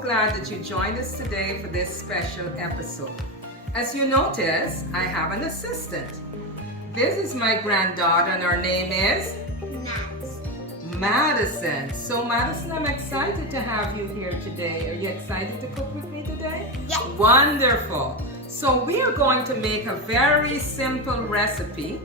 so glad that you joined us today for this special episode. As you notice, I have an assistant. This is my granddaughter and her name is? Madison. So Madison, I'm excited to have you here today. Are you excited to cook with me today? Yes. Wonderful. So we are going to make a very simple recipe,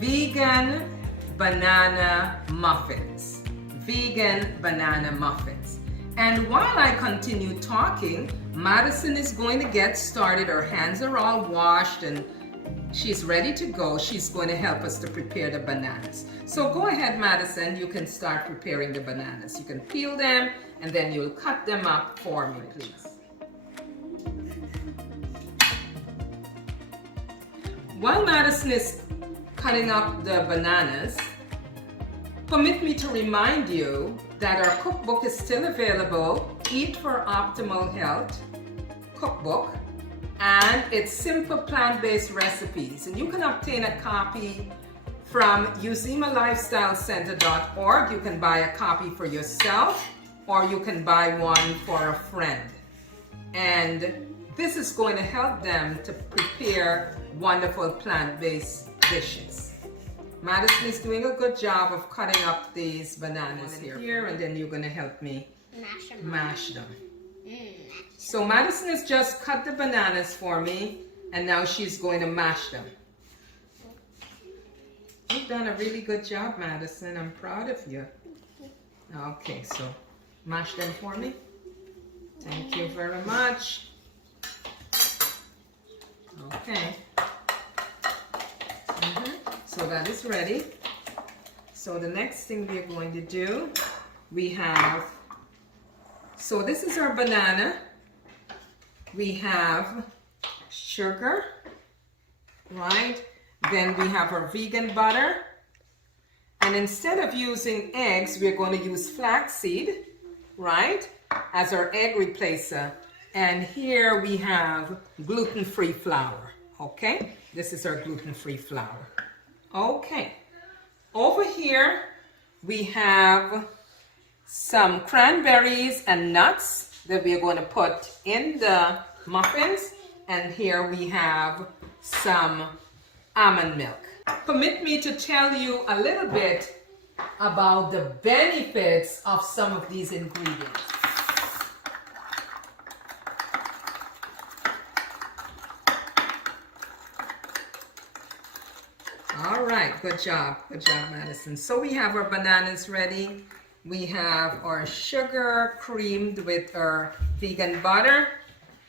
vegan banana muffins. Vegan banana muffins. And while I continue talking, Madison is going to get started. Her hands are all washed and she's ready to go. She's going to help us to prepare the bananas. So go ahead, Madison. You can start preparing the bananas. You can peel them and then you'll cut them up for me, please. While Madison is cutting up the bananas, permit me to remind you that our cookbook is still available, Eat for Optimal Health cookbook, and it's simple plant-based recipes. And you can obtain a copy from uzimalifestylecenter.org. You can buy a copy for yourself or you can buy one for a friend. And this is going to help them to prepare wonderful plant-based dishes. Madison is doing a good job of cutting up these bananas here, and then you're going to help me mash them. So Madison has just cut the bananas for me, and now she's going to mash them. You've done a really good job, Madison. I'm proud of you. Okay, so mash them for me. Thank you very much. Okay. So that is ready. So the next thing we're going to do, so this is our banana. We have sugar, right? Then we have our vegan butter. And instead of using eggs, we're going to use flaxseed, right? As our egg replacer. And here we have gluten-free flour, okay? This is our gluten-free flour. Okay, over here we have some cranberries and nuts that we are going to put in the muffins, and here we have some almond milk. Permit me to tell you a little bit about the benefits of some of these ingredients. All right, good job, Madison. So we have our bananas ready. We have our sugar creamed with our vegan butter.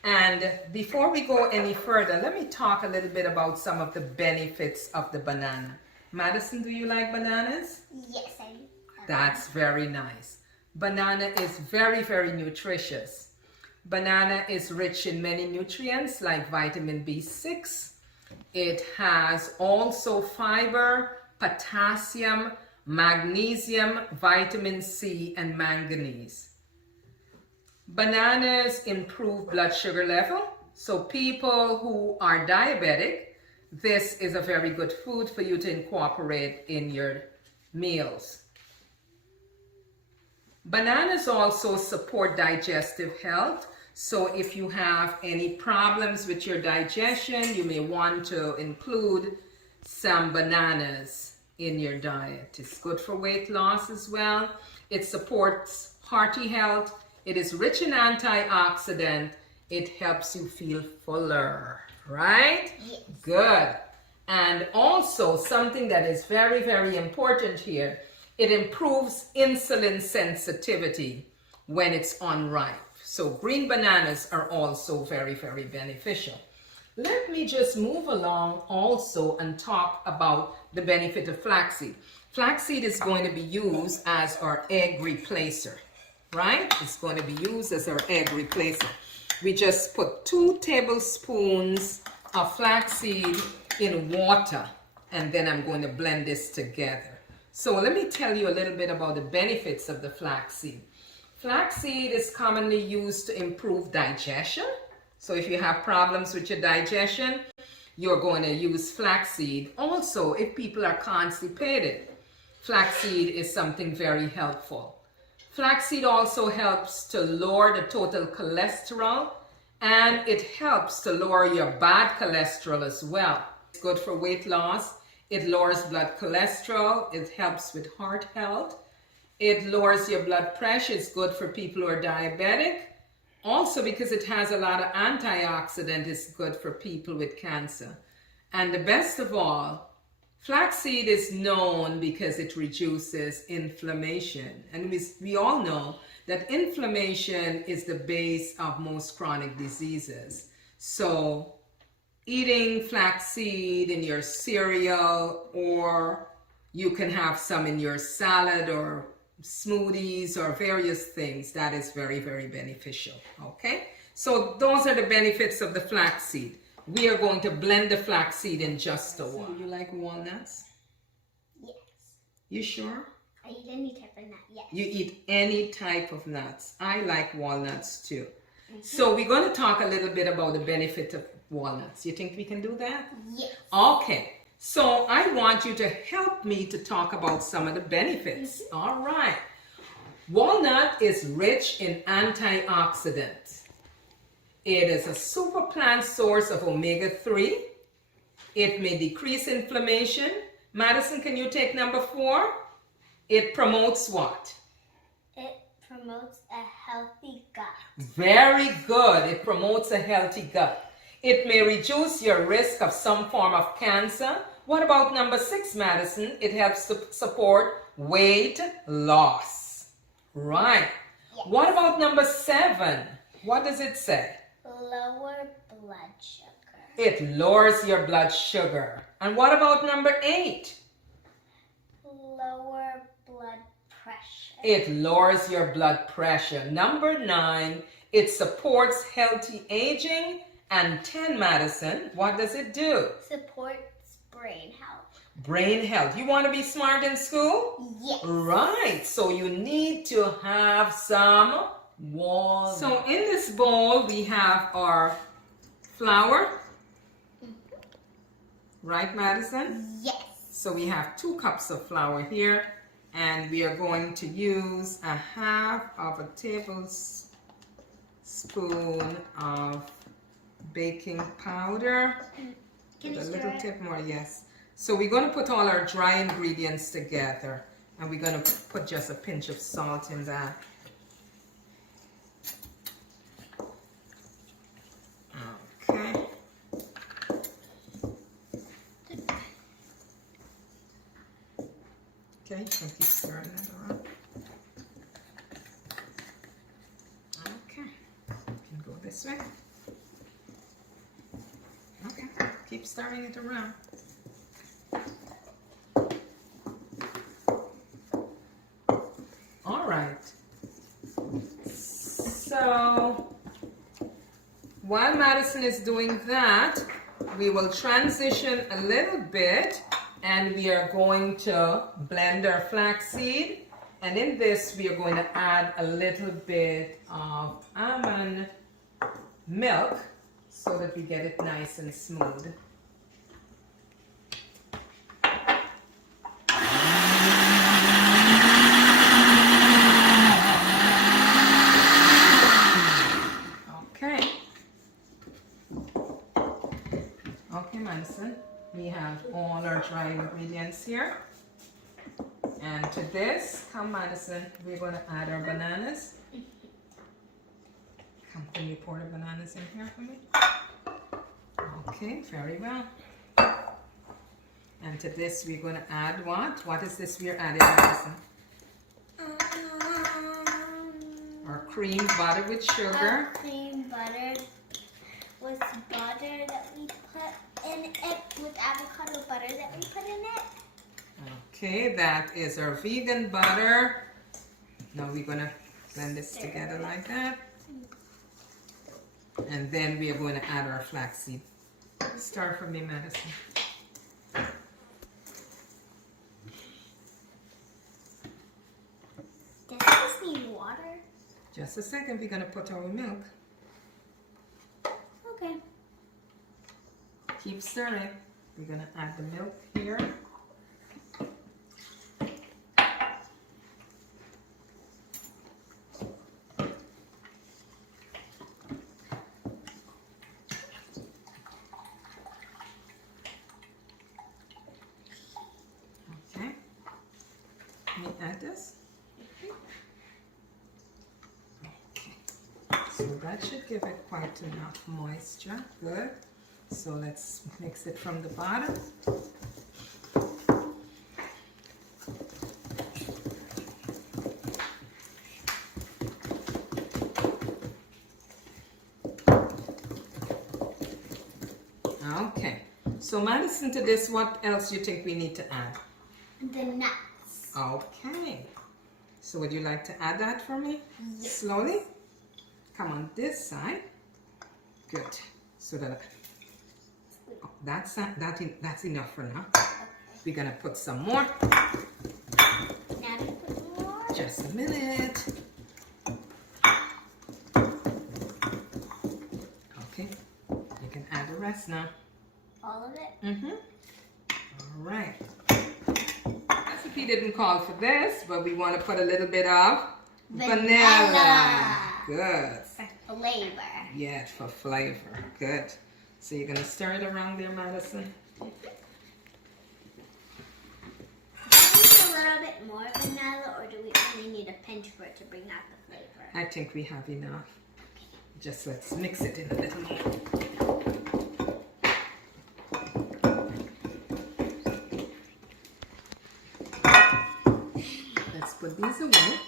And before we go any further, let me talk a little bit about some of the benefits of the banana. Madison, do you like bananas? Yes, I do. That's very nice. Banana is very, very nutritious. Banana is rich in many nutrients like vitamin B6. It has also fiber, potassium, magnesium, vitamin C, and manganese. Bananas improve blood sugar level. So people who are diabetic, this is a very good food for you to incorporate in your meals. Bananas also support digestive health. So if you have any problems with your digestion, you may want to include some bananas in your diet. It's good for weight loss as well. It supports hearty health. It is rich in antioxidant. It helps you feel fuller, right? Yes. Good. And also something that is very, very important here, it improves insulin sensitivity when it's unripe. So green bananas are also very, very beneficial. Let me just move along also and talk about the benefit of flaxseed. Flaxseed is going to be used as our egg replacer, right? It's going to be used as our egg replacer. We just put 2 tablespoons of flaxseed in water, and then I'm going to blend this together. So let me tell you a little bit about the benefits of the flaxseed. Flaxseed is commonly used to improve digestion. So if you have problems with your digestion, you're going to use flaxseed. Also, if people are constipated, flaxseed is something very helpful. Flaxseed also helps to lower the total cholesterol, and it helps to lower your bad cholesterol as well. It's good for weight loss. It lowers blood cholesterol. It helps with heart health. It lowers your blood pressure. It's good for people who are diabetic. Also, because it has a lot of antioxidant, it's good for people with cancer. And the best of all, flaxseed is known because it reduces inflammation. And we all know that inflammation is the base of most chronic diseases. So eating flaxseed in your cereal, or you can have some in your salad or smoothies or various things, that is very, very beneficial. Okay, so those are the benefits of the flaxseed. We are going to blend the flaxseed in just a while. You like walnuts? Yes. You sure? I eat any type of nut, yes. You eat any type of nuts. I like walnuts too. So we're going to talk a little bit about the benefit of walnuts. You think we can do that? Yes. Okay. So I want you to help me to talk about some of the benefits. All right. Walnut is rich in antioxidants. It is a super plant source of omega-3. It may decrease inflammation. Madison, can you take number 4? It promotes what? It promotes a healthy gut. Very good. It promotes a healthy gut. It may reduce your risk of some form of cancer. What about number 6, Madison? It helps to support weight loss. Right. Yes. What about number 7? What does it say? Lower blood sugar. It lowers your blood sugar. And what about number 8? Lower blood pressure. It lowers your blood pressure. Number 9, it supports healthy aging. And 10, Madison, what does it do? Supports brain health. Brain health. You want to be smart in school? Yes. Right. So you need to have some walnuts. So in this bowl, we have our flour. Right, Madison? Yes. So we have 2 cups of flour here, and we are going to use a half of a tablespoon of baking powder. Can With a you little stir it? tip more, yes. So we're going to put all our dry ingredients together, and we're going to put just a pinch of salt in that. Okay. Okay, you can keep stirring that around. Okay, you can go this way. Okay, keep stirring it around. All right. So while Madison is doing that, we will transition a little bit, and we are going to blend our flaxseed. And in this, we are going to add a little bit of almond milk so that we get it nice and smooth. Okay. Okay, Madison. We have all our dry ingredients here. And to this, come Madison, we're going to add our bananas. Come, can you pour the bananas in here for me? Okay, very well. And to this, we're going to add what? What is this we're adding, Madison? Our cream butter with sugar. Cream butter with butter that we put in it, with avocado butter that we put in it. Okay, that is our vegan butter. Now we're going to blend this together like that. And then we are going to add our flaxseed. Stir for me, Madison. Does this need water? Just a second, we're going to put our milk. Okay. Keep stirring. We're going to add the milk here. this. Okay. So that should give it quite enough moisture. Good. So let's mix it from the bottom. Okay. So Madison, to this, what else do you think we need to add? The nuts. Okay. So would you like to add that for me? Yes. Slowly. Come on this side. Good. So that that's enough for now. We're gonna put some more. Now we put more. Just a minute. Okay. You can add the rest now. All of it? Mm-hmm. All right. Recipe didn't call for this, but we want to put a little bit of vanilla. Good. For flavor. Yeah, for flavor. Good. So you're going to stir it around there, Madison. Do we need a little bit more vanilla, or do we only need a pinch for it to bring out the flavor? I think we have enough. Just let's mix it in a little more. Let's put these away.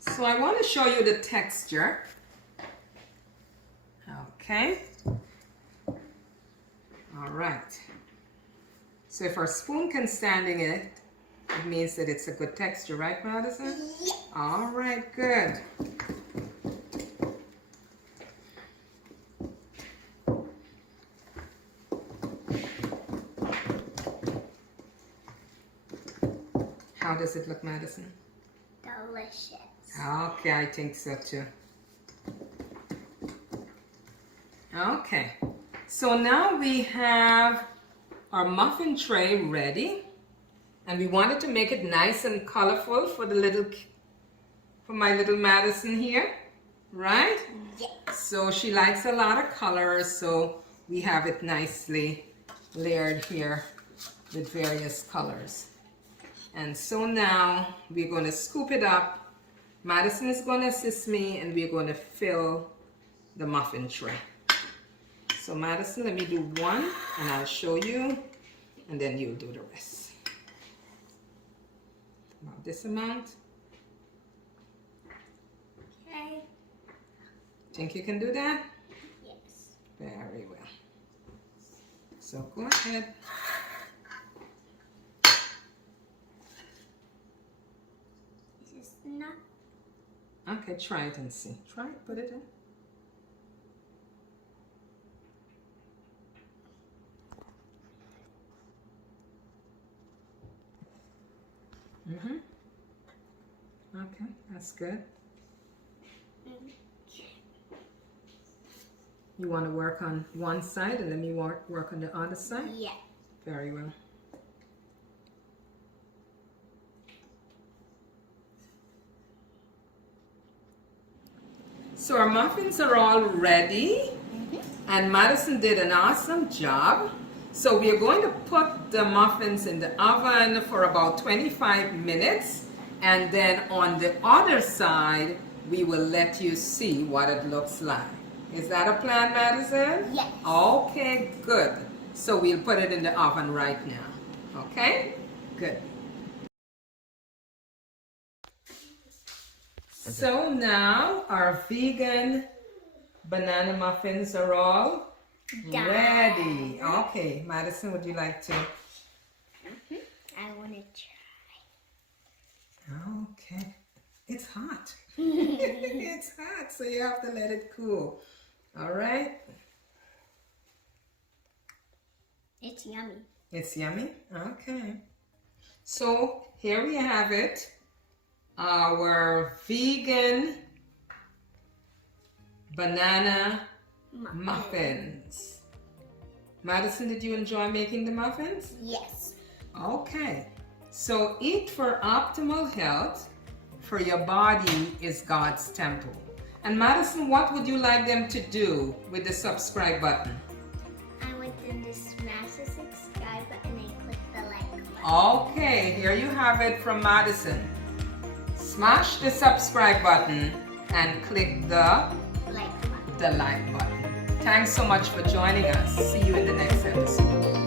So I want to show you the texture. Okay. All right. So if our spoon can stand in it, it means that it's a good texture, right, Madison? Yeah. All right, good. How does it look, Madison? Delicious. Okay, I think so too. Okay, so now we have our muffin tray ready, and we wanted to make it nice and colorful for my little Madison here, right? Yes. So she likes a lot of colors, so we have it nicely layered here with various colors. And so now we're going to scoop it up. Madison is going to assist me, and we're going to fill the muffin tray. So Madison, let me do one, and I'll show you, and then you'll do the rest. About this amount. Okay. Think you can do that? Yes. Very well. So go ahead. This is not. Okay, try it and see. Try it, put it in. Mm-hmm. Okay, that's good. You want to work on one side and let me work on the other side? Yeah. Very well. So our muffins are all ready, and Madison did an awesome job. So we are going to put the muffins in the oven for about 25 minutes, and then on the other side we will let you see what it looks like. Is that a plan, Madison? Yes. Okay, good. So we'll put it in the oven right now. Okay? Good. So now our vegan banana muffins are all done. Ready. Okay, Madison, would you like to? I want to try. Okay. It's hot. It's hot, so you have to let it cool. All right? It's yummy. It's yummy? Okay. So here we have it. Our vegan banana muffins. Madison, did you enjoy making the muffins? Yes. Okay. So eat for optimal health. for your body is God's temple. And Madison, what would you like them to do with the subscribe button? I want them to smash the subscribe button and click the like button. Okay, here you have it from Madison. Smash the subscribe button and click the Like button. like button. Thanks so much for joining us. See you in the next episode.